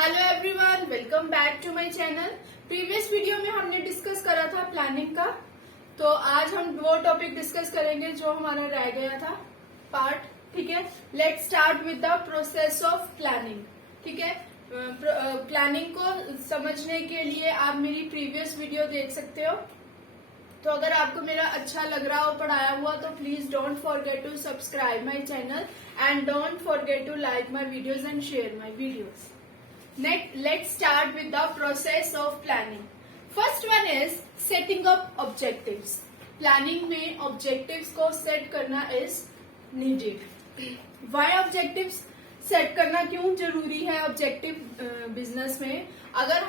Hello everyone, welcome back to my channel. Previous video में हमने discuss करा था प्लानिंग का, तो आज हम वो टॉपिक डिस्कस करेंगे जो हमारा रह गया था पार्ट। ठीक है, let's start with the process of planning. ठीक है, प्लानिंग को समझने के लिए आप मेरी प्रीवियस वीडियो देख सकते हो। तो अगर आपको मेरा अच्छा लग रहा हो पढ़ाया हुआ तो please don't forget to subscribe my channel and don't forget to like my videos and share my videos. Next, let's start with the process of planning. First one is setting up objectives. Planning में objectives को set करना is needed. Why objectives set करना क्यों जरूरी है? objective business में अगर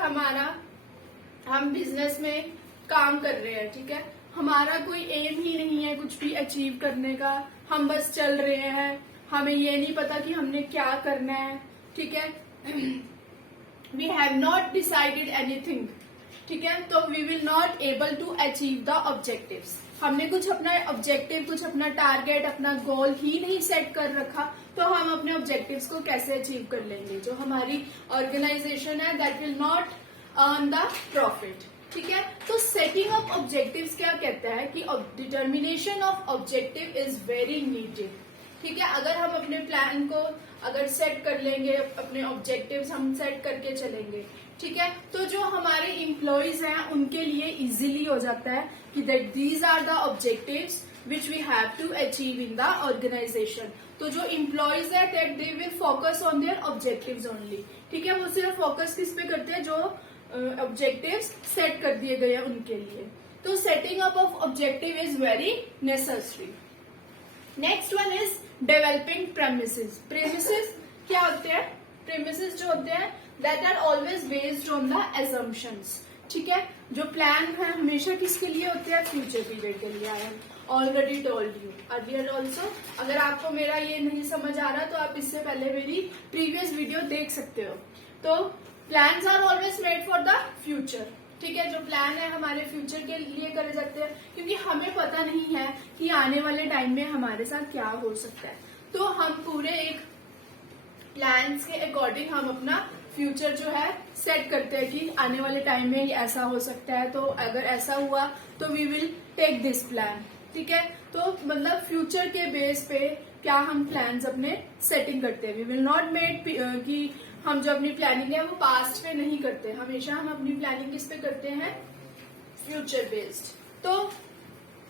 हम business में काम कर रहे हैं, ठीक है, हमारा कोई एम ही नहीं है कुछ भी अचीव करने का, हम बस चल रहे हैं, हमें ये नहीं पता कि हमने क्या करना है, ठीक है, we have not decided anything, ठीक है, तो we will not able to achieve the objectives. हमने कुछ अपना ऑब्जेक्टिव, कुछ अपना टारगेट, अपना गोल ही नहीं सेट कर रखा, तो हम अपने ऑब्जेक्टिव्स को कैसे अचीव कर लेंगे? जो हमारी ऑर्गेनाइजेशन है that will not earn the profit. ठीक है, तो सेटिंग अप ऑब्जेक्टिव्स क्या कहता है कि determination of objective is very needed. ठीक है, अगर हम अपने प्लान को अगर सेट कर लेंगे, अपने ऑब्जेक्टिव्स हम सेट करके चलेंगे, ठीक है, तो जो हमारे इम्प्लॉयज हैं उनके लिए इजीली हो जाता है कि that these are the objectives which we have to achieve in the organisation. तो जो इम्प्लॉयज है that they will focus on their objectives only. ठीक है, वो सिर्फ फोकस किस पे करते हैं? जो ऑब्जेक्टिव्स सेट कर दिए गए हैं उनके लिए। तो setting up of objective is very necessary. Next one is developing premises. Premises क्या होते हैं? प्रेमिसेस जो होते हैं that are always based on the assumptions. ठीक है, जो प्लान है हमेशा किसके लिए होते हैं? फ्यूचर पीरियड के लिए। I am already told you earlier also. अगर आपको मेरा ये नहीं समझ आ रहा तो आप इससे पहले मेरी प्रीवियस वीडियो देख सकते हो। तो plans are always made for the future. ठीक है, जो प्लान है हमारे फ्यूचर के लिए करे जाते हैं, क्योंकि हमें पता नहीं है कि आने वाले टाइम में हमारे साथ क्या हो सकता है। तो हम पूरे एक प्लान्स के अकॉर्डिंग हम अपना फ्यूचर जो है सेट करते हैं कि आने वाले टाइम में ये ऐसा हो सकता है, तो अगर ऐसा हुआ तो we will take this plan. ठीक है, तो मतलब फ्यूचर के बेस पे क्या हम प्लान्स अपने सेटिंग करते हैं। वी विल नॉट मेड कि हम जो अपनी प्लानिंग है वो पास्ट पे नहीं करते, हमेशा हम अपनी प्लानिंग किस पे करते हैं? Future based. तो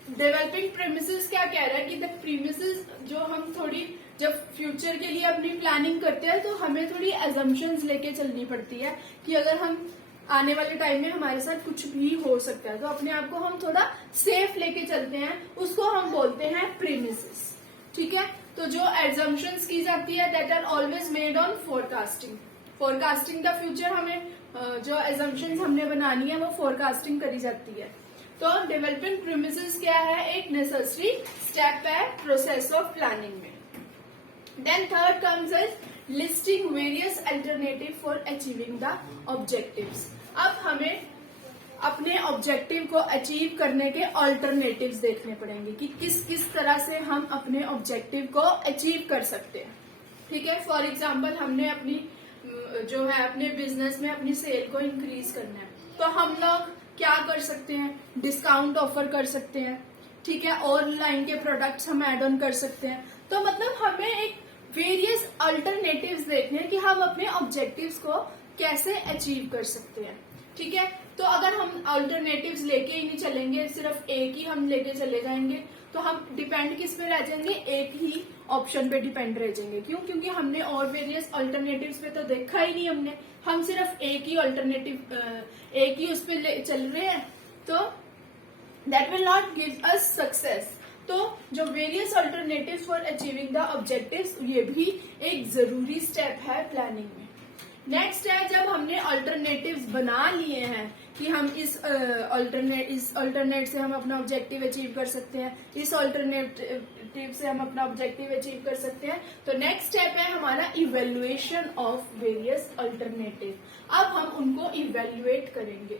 डेवलपिंग प्रेमिसेस क्या कह रहा है कि द प्रीमिसेस जो हम थोड़ी जब फ्यूचर के लिए अपनी प्लानिंग करते हैं तो हमें थोड़ी एजम्पशंस लेके चलनी पड़ती है कि अगर हम आने वाले टाइम में हमारे साथ कुछ भी हो सकता है, तो अपने आप को हम थोड़ा सेफ लेके चलते हैं, उसको हम बोलते हैं प्रीमिसेस। ठीक है, तो जो एजम्पशंस की जाती है that are always made on forecasting. Forecasting the future, हमें जो एजम्पशंस हमने बनानी है वो फोरकास्टिंग करी जाती है। तो डेवलपिंग प्रीमिसेस क्या है? एक नेसेसरी स्टेप है प्रोसेस ऑफ प्लानिंग में। Then third comes is listing various alternative for achieving the objectives. अब हमें अपने ऑब्जेक्टिव को अचीव करने के ऑल्टरनेटिव्स देखने पड़ेंगे कि किस किस तरह से हम अपने ऑब्जेक्टिव को अचीव कर सकते हैं। ठीक है, फॉर एग्जांपल हमने अपनी जो है अपने बिजनेस में अपनी सेल को इंक्रीज करना है, तो हम लोग क्या कर सकते हैं? डिस्काउंट ऑफर कर सकते हैं। ठीक है, ऑनलाइन के प्रोडक्ट्स हम एड ऑन कर सकते हैं। तो मतलब हमें एक वेरियस अल्टरनेटिव्स देखने हैं कि हम अपने ऑब्जेक्टिव्स को कैसे अचीव कर सकते हैं। ठीक है, तो अगर हम अल्टरनेटिव्स लेके ही नहीं चलेंगे, सिर्फ एक ही हम लेके चले जाएंगे, तो हम डिपेंड किस पे रह जाएंगे? एक ही ऑप्शन पे डिपेंड रह जाएंगे। क्यों? क्योंकि हमने और वेरियस अल्टरनेटिव्स पे तो देखा ही नहीं हमने, हम सिर्फ एक ही अल्टरनेटिव एक ही उस पे चल रहे हैं, तो that will not give us success. तो जो various alternatives for achieving the objectives, ये भी एक जरूरी स्टेप है प्लानिंग में। नेक्स्ट है जब हमने अल्टरनेटिव्स बना लिए हैं कि हम इस अल्टरनेट से हम अपना ऑब्जेक्टिव अचीव कर सकते हैं, इस अल्टरनेटिव से हम अपना ऑब्जेक्टिव अचीव कर सकते हैं, तो नेक्स्ट स्टेप है हमारा इवेल्युएशन ऑफ वेरियस अल्टरनेटिव। अब हम उनको इवेल्युएट करेंगे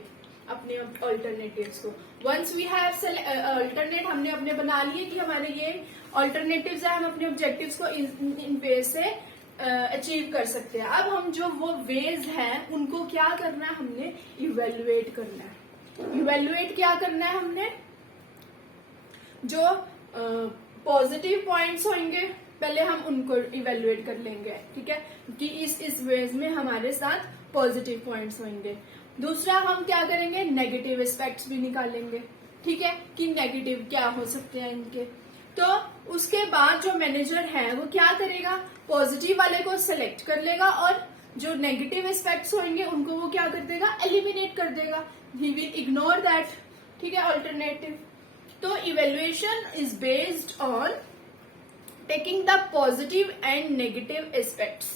अपने अल्टरनेटिव्स को। वंस वी हैव अल्टरनेट हमने अपने बना लिए कि हमारे ये अल्टरनेटिव्स है, हम अपने ऑब्जेक्टिव्स को इन वे से अचीव कर सकते हैं। अब हम जो वो वेज हैं उनको क्या करना है, हमने इवेल्युएट करना है। इवेल्युएट क्या करना है हमने, जो पॉजिटिव पॉइंट्स होंगे पहले हम उनको इवेल्युएट कर लेंगे, ठीक है, कि इस वेज में हमारे साथ पॉजिटिव पॉइंट्स होंगे। दूसरा हम क्या करेंगे, नेगेटिव एस्पेक्ट्स भी निकालेंगे, ठीक है, कि नेगेटिव क्या हो सकते हैं इनके। तो उसके बाद जो मैनेजर है वो क्या करेगा, पॉजिटिव वाले को सिलेक्ट कर लेगा और जो नेगेटिव एस्पेक्ट्स होंगे उनको वो क्या कर देगा, एलिमिनेट कर देगा। ही विल इग्नोर दैट, ठीक है, ऑल्टरनेटिव। तो evaluation is based on taking the positive and negative aspects,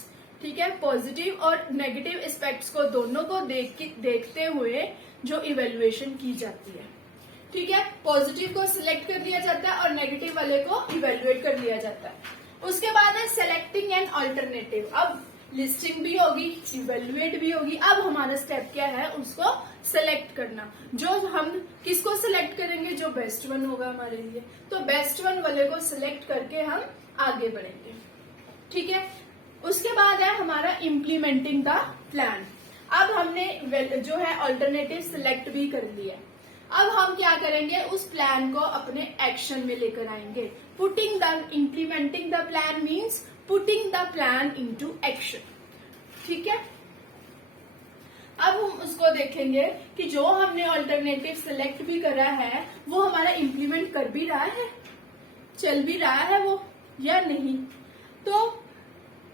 ठीक है, पॉजिटिव और नेगेटिव एस्पेक्ट्स को दोनों को देखते हुए जो इवेल्युएशन की जाती है, ठीक है। पॉजिटिव को सिलेक्ट कर लिया जाता है और नेगेटिव वाले को इवेल्युएट कर लिया जाता है। उसके बाद है सेलेक्टिंग एन ऑल्टरनेटिव। अब लिस्टिंग भी होगी, इवेल्युएट भी होगी। अब हमारा स्टेप क्या है, उसको सेलेक्ट करना। जो हम किसको सिलेक्ट करेंगे, जो बेस्ट वन होगा हमारे लिए, तो बेस्ट वन वाले को सिलेक्ट करके हम आगे बढ़ेंगे, ठीक है। उसके बाद है हमारा इम्प्लीमेंटिंग द प्लान। अब हमने जो है ऑल्टरनेटिव सिलेक्ट भी कर लिया। अब हम क्या करेंगे, उस प्लान को अपने एक्शन में लेकर आएंगे। Putting the implementing the plan means putting the plan into action, ठीक है। अब हम उसको देखेंगे कि जो हमने ऑल्टरनेटिव सिलेक्ट भी करा है वो हमारा इम्प्लीमेंट कर भी रहा है, चल भी रहा है वो या नहीं। तो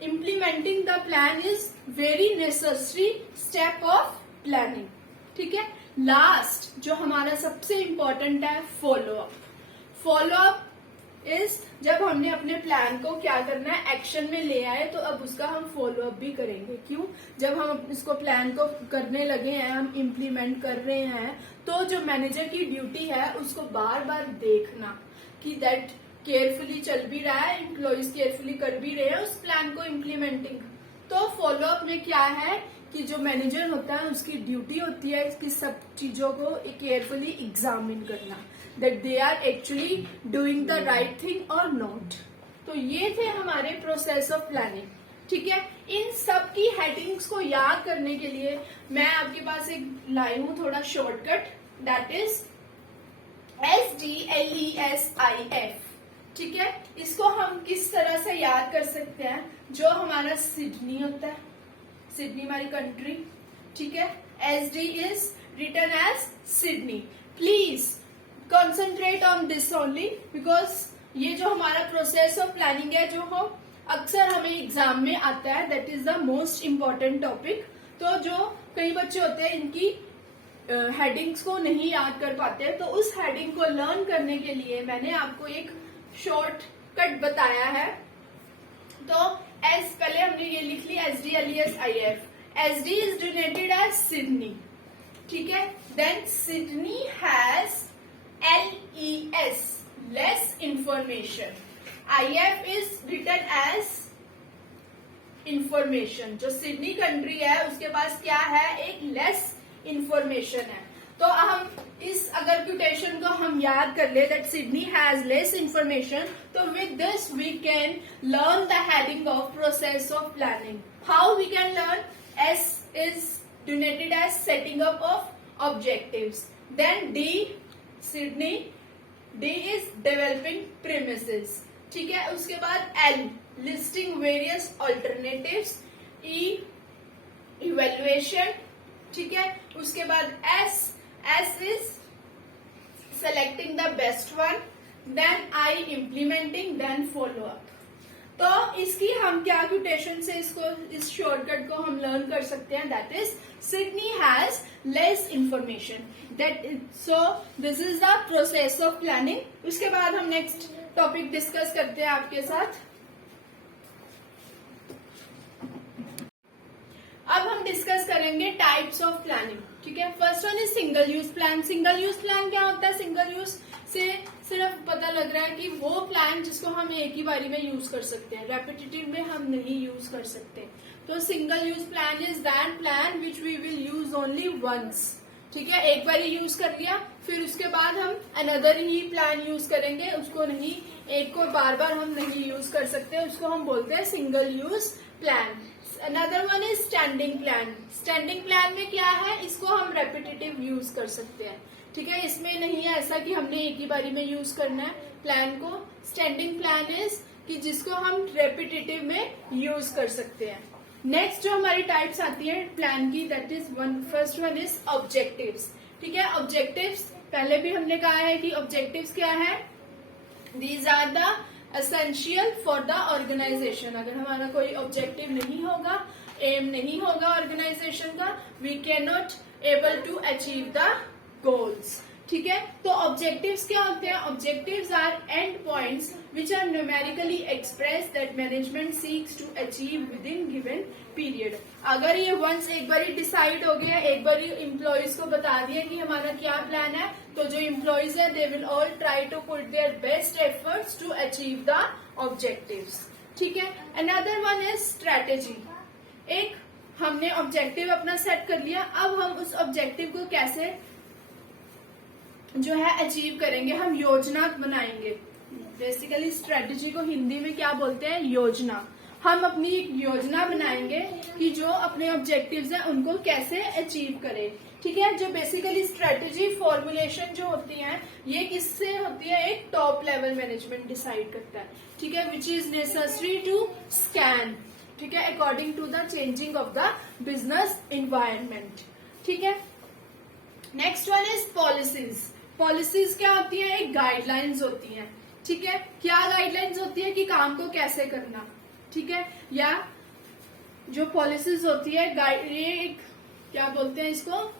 implementing the plan is very necessary step of planning, ठीक है। लास्ट जो हमारा सबसे इंपॉर्टेंट है, follow up. Follow up is जब हमने अपने प्लान को क्या करना है, एक्शन में ले आए, तो अब उसका हम फॉलो अप भी करेंगे। क्यों, जब हम इसको प्लान को करने लगे हैं, हम इम्प्लीमेंट कर रहे हैं, तो जो मैनेजर की ड्यूटी है उसको बार बार देखना कि दैट केयरफुली चल भी रहा है, एम्प्लॉइज केयरफुली कर भी रहे हैं उस प्लान को इम्प्लीमेंटिंग। तो फॉलो अप में क्या है कि जो मैनेजर होता है उसकी ड्यूटी होती है इसकी सब चीजों को केयरफुली एग्जामिन करना, that they are actually doing the right thing और नॉट। तो ये थे हमारे प्रोसेस ऑफ प्लानिंग, ठीक है। इन सब की हेडिंग्स को याद करने के लिए मैं आपके पास एक लाई हूं थोड़ा शॉर्टकट, दैट इज SDLESIF, ठीक है। इसको हम किस तरह से याद कर सकते हैं, जो हमारा सिडनी होता है, सिडनी हमारी कंट्री, ठीक है। SD is written as Sydney. Please concentrate on this only, because ये जो हमारा प्रोसेस ऑफ प्लानिंग है जो हो अक्सर हमें एग्जाम में आता है, that is the most important topic. तो जो कई बच्चे होते हैं इनकी हेडिंग्स को नहीं याद कर पाते, तो उस हेडिंग को लर्न करने के लिए मैंने आपको एक शॉर्ट कट बताया है। तो पहले हमने ये लिख लिया SDLESIF। SD is denoted as Sydney, ठीक है। Then Sydney has LES, less information. IF is written as information. जो सिडनी कंट्री है उसके पास क्या है, एक लेस इंफॉर्मेशन है। तो हम इस अगर क्यूटेशन को हम याद कर ले, that Sidney has less information, तो with this we can learn the heading of process of planning. How we can learn, S is denoted as setting up of objectives. Then D, Sidney, D is developing premises, ठीक है। उसके बाद L, listing various alternatives. E, evaluation, ठीक है। उसके बाद S is selecting the best one, then I implementing, then follow up। तो इसकी हम क्या क्यूटेशन से इसको इस शॉर्टकट को हम लर्न कर सकते हैं, that is Sydney has less information, that so this is the process of planning. उसके बाद हम नेक्स्ट टॉपिक डिस्कस करते हैं आपके साथ। अब हम डिस्कस करेंगे टाइप्स ऑफ प्लानिंग, ठीक है। First one is single use plan. Single use plan क्या होता है, सिंगल यूज से सिर्फ पता लग रहा है कि वो प्लान जिसको हम एक ही बारी में यूज कर सकते हैं, रेपिटेटिव में हम नहीं यूज कर सकते। तो single use plan is that plan which we will use only once, ठीक है, एक बार ही यूज कर लिया, फिर उसके बाद हम अनदर ही प्लान यूज करेंगे, उसको नहीं, एक को बार बार हम नहीं यूज कर सकते, उसको हम बोलते हैं single use plan. Another one is standing plan. Standing plan में क्या है, इसको हम रेपिटेटिव यूज कर सकते हैं, ठीक है, इसमें नहीं है ऐसा कि हमने एक ही बारी में यूज करना है प्लान को। स्टैंडिंग प्लान इज कि जिसको हम रेपिटेटिव में यूज कर सकते हैं। नेक्स्ट जो हमारी टाइप्स आती है प्लान की, that is first one is objectives. ठीक है, ऑब्जेक्टिव्स पहले भी हमने कहा है कि ऑब्जेक्टिव्स क्या है, these are the essential for the organisation. अगर हमारा कोई ऑब्जेक्टिव नहीं होगा, एम नहीं होगा ऑर्गेनाइजेशन का, we can not able to achieve the goals. ठीक है, तो ऑब्जेक्टिव्स क्या होते हैं, objectives are end points which are numerically express that management seeks to achieve within given period. अगर ये वंस एक बार डिसाइड हो गया, एक बार एम्प्लॉयज को बता दिया कि हमारा क्या प्लान है, तो जो एम्प्लॉयज है they will all try to put their best efforts to achieve the objectives. ठीक है, अनदर वन इज स्ट्रेटेजी। एक हमने ऑब्जेक्टिव अपना सेट कर लिया, अब हम उस ऑब्जेक्टिव को कैसे जो है अचीव करेंगे, हम योजना बनाएंगे। बेसिकली स्ट्रेटेजी को हिंदी में क्या बोलते हैं, योजना। हम अपनी एक योजना बनाएंगे कि जो अपने ऑब्जेक्टिव्स हैं उनको कैसे अचीव करें। ठीक है, जो बेसिकली स्ट्रेटेजी फॉर्मुलेशन जो होती है ये किससे होती है, एक टॉप लेवल मैनेजमेंट डिसाइड करता है। ठीक है, which is necessary to scan, ठीक है, according to the changing of the business environment. ठीक है, next one is policies. Policies क्या होती है, एक गाइडलाइंस होती हैं। ठीक है, क्या गाइडलाइंस होती है कि काम को कैसे करना। ठीक है, या जो पॉलिसीज होती है ये एक क्या बोलते हैं इसको,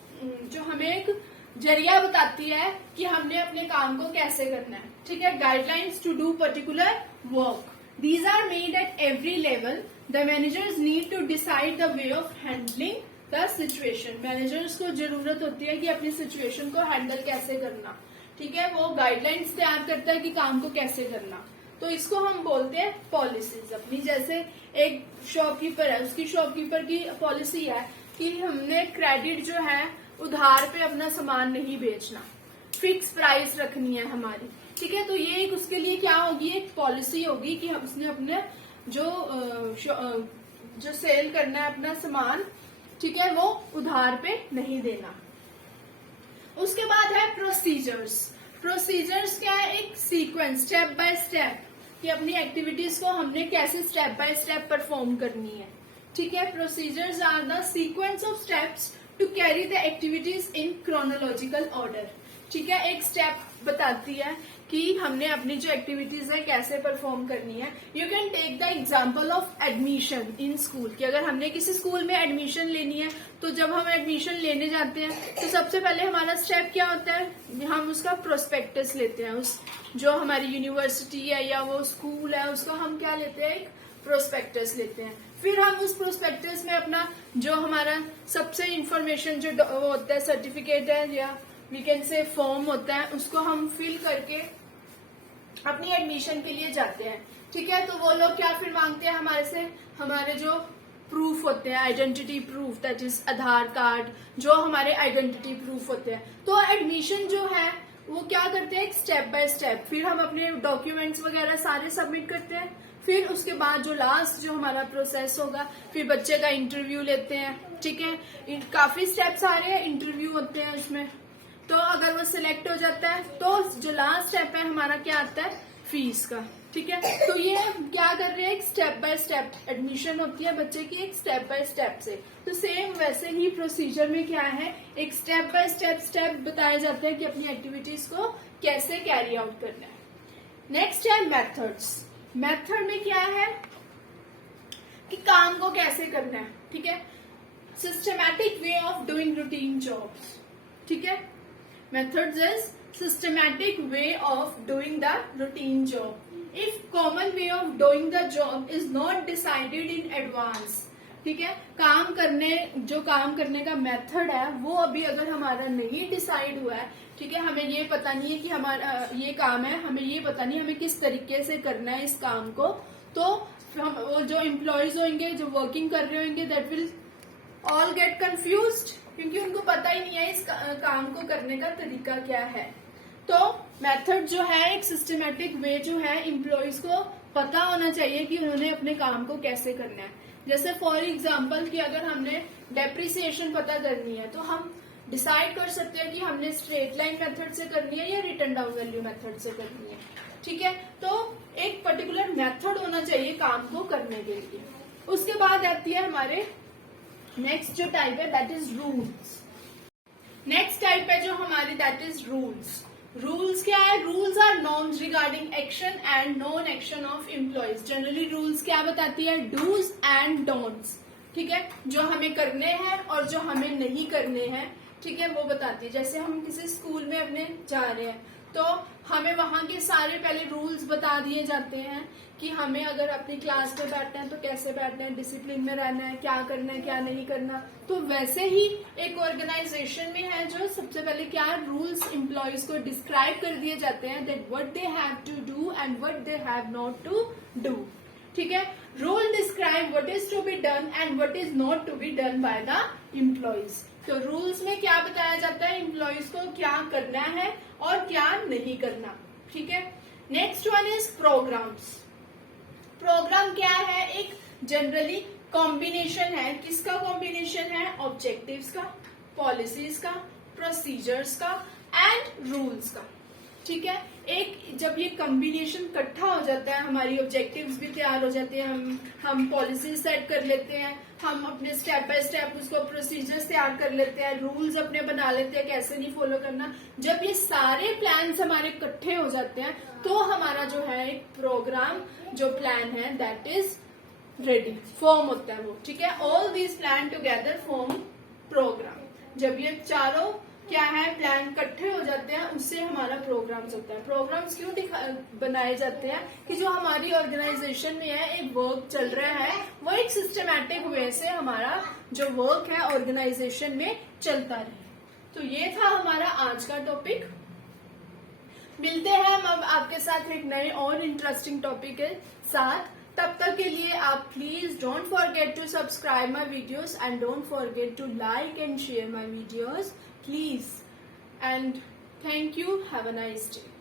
जो हमें एक जरिया बताती है कि हमने अपने काम को कैसे करना है। ठीक है, guidelines to do particular work, these are made at every level. The managers need to decide the way of handling the situation. Managers को जरूरत होती है कि अपनी सिचुएशन को हैंडल कैसे करना। ठीक है, वो गाइडलाइंस तैयार करता है कि काम को कैसे करना, तो इसको हम बोलते हैं पॉलिसीज अपनी। जैसे एक शॉपकीपर है, उसकी शॉपकीपर की पॉलिसी है कि हमने क्रेडिट जो है उधार पे अपना सामान नहीं बेचना, फिक्स प्राइस रखनी है हमारी। ठीक है, तो ये एक उसके लिए क्या होगी, एक पॉलिसी होगी कि उसने अपने जो सेल करना है अपना सामान, ठीक है, वो उधार पे नहीं देना। उसके बाद है प्रोसीजर्स। प्रोसीजर्स क्या है, एक सीक्वेंस, स्टेप बाय स्टेप, कि अपनी एक्टिविटीज को हमने कैसे स्टेप बाय स्टेप परफॉर्म करनी है। ठीक है, procedures are the sequence of steps to carry the activities in chronological order. ठीक है, एक स्टेप बताती है कि हमने अपनी जो एक्टिविटीज है कैसे परफॉर्म करनी है। You can take the example of admission in school, कि अगर हमने किसी स्कूल में एडमिशन लेनी है तो जब हम एडमिशन लेने जाते हैं तो सबसे पहले हमारा स्टेप क्या होता है, हम उसका प्रोस्पेक्टस लेते हैं। उस जो हमारी यूनिवर्सिटी है या वो स्कूल है उसको हम क्या लेते हैं, एक प्रोस्पेक्टस लेते हैं। फिर हम उस प्रोस्पेक्टस में अपना जो हमारा सबसे इंफॉर्मेशन जो वो होता है, सर्टिफिकेट है या वी कैन से फॉर्म होता है, उसको हम फिल करके अपनी एडमिशन के लिए जाते हैं। ठीक है, तो वो लोग क्या फिर मांगते हैं हमारे से, हमारे जो प्रूफ होते हैं, identity proof, that is Aadhaar card, जो हमारे आइडेंटिटी प्रूफ होते हैं। तो एडमिशन जो है वो क्या करते हैं, एक स्टेप बाय स्टेप, फिर हम अपने डॉक्यूमेंट्स वगैरह सारे सबमिट करते हैं। फिर उसके बाद जो लास्ट जो हमारा प्रोसेस होगा, फिर बच्चे का इंटरव्यू लेते हैं। ठीक है, काफी स्टेप्स आ रहे हैं, इंटरव्यू होते हैं उसमें, तो अगर वो सिलेक्ट हो जाता है तो जो लास्ट स्टेप है हमारा क्या आता है, फीस का। ठीक है, तो ये क्या कर रहे हैं, एक स्टेप बाय स्टेप एडमिशन होती है बच्चे की, एक स्टेप बाय स्टेप से। तो सेम वैसे ही प्रोसीजर में क्या है, एक स्टेप बाय स्टेप बताया जाता है कि अपनी एक्टिविटीज को कैसे कैरी आउट करना है। नेक्स्ट है मेथड्स। मेथड में क्या है कि काम को कैसे करना है। ठीक है, systematic way of doing routine jobs. ठीक है, methods is systematic way of doing the routine job. If common way of doing the job is not decided in advance, ठीक है, जो काम करने का मेथड है वो अभी अगर हमारा नहीं डिसाइड हुआ है, ठीक है, हमें ये पता नहीं है कि हमारा ये काम है, हमें ये पता नहीं हमें किस तरीके से करना है इस काम को, तो हम वो जो एम्प्लॉयज होंगे, जो वर्किंग कर रहे होंगे, that will all get confused, क्योंकि उनको पता ही नहीं है इस काम को करने का तरीका क्या है। तो मेथड जो है, एक सिस्टमेटिक वे जो है, एम्प्लॉयज को पता होना चाहिए कि उन्होंने अपने काम को कैसे करना है। जैसे फॉर एग्जाम्पल कि अगर हमने डेप्रिसिएशन पता करनी है तो हम डिसाइड कर सकते हैं कि हमने स्ट्रेट लाइन मेथड से करनी है या रिटर्न डाउन वैल्यू मेथड से करनी है। ठीक है, तो एक पर्टिकुलर मेथड होना चाहिए काम को करने के लिए। उसके बाद आती है हमारे नेक्स्ट जो टाइप है, that is rules. Next type है जो हमारी, दैट इज रूल्स। रूल्स क्या है? Rules are norms regarding action and non action of employees. Generally rules क्या बताती है? Do's and don'ts. ठीक है, जो हमें करने हैं और जो हमें नहीं करने हैं, ठीक है, वो बताती है। जैसे हम किसी स्कूल में अपने जा रहे हैं तो हमें वहां के सारे पहले रूल्स बता दिए जाते हैं कि हमें अगर अपनी क्लास में बैठना है तो कैसे बैठना है, डिसिप्लिन में रहना है, क्या करना है, क्या नहीं करना। तो वैसे ही एक ऑर्गेनाइजेशन में है जो सबसे पहले क्या रूल्स एम्प्लॉयज को डिस्क्राइब कर दिए जाते हैं, that what they have to do and what they have not to do. ठीक है, rule describe what is to be done and what is not to be done by the employees. तो rules में क्या बताया जाता है, employees को क्या करना है और क्या नहीं करना। ठीक है, next one is programmes. Programme क्या है? एक जनरली कॉम्बिनेशन है। किसका कॉम्बिनेशन है? ऑब्जेक्टिव्स का, पॉलिसीज का, प्रोसीजर्स का एंड रूल्स का। ठीक है, एक जब ये कॉम्बिनेशन इकट्ठा हो जाता है, हमारी ऑब्जेक्टिव्स भी तैयार हो जाते हैं, हम पॉलिसीज सेट कर लेते हैं, हम अपने स्टेप बाय स्टेप उसको प्रोसीजर्स तैयार कर लेते हैं, रूल्स अपने बना लेते हैं कैसे नहीं फॉलो करना। जब ये सारे प्लान्स हमारे इकट्ठे हो जाते हैं तो हमारा जो है एक प्रोग्राम, जो प्लान है, दैट इज रेडी, फॉर्म होता है वो। ठीक है, all these plan together form programme. जब ये चारों क्या है प्लान इकट्ठे हो जाते हैं, उससे हमारा प्रोग्राम्स होता है। प्रोग्राम्स क्यों बनाए जाते हैं? कि जो हमारी ऑर्गेनाइजेशन में है एक वर्क चल रहा है, वो एक सिस्टमैटिक वे से हमारा जो वर्क है ऑर्गेनाइजेशन में चलता रहे। तो ये था हमारा आज का टॉपिक। मिलते हैं हम अब आपके साथ एक नए और इंटरेस्टिंग टॉपिक के साथ। तब तक के लिए आप please don't forget to subscribe my videos and don't forget to like and share my videos, please, and thank you. Have a nice day.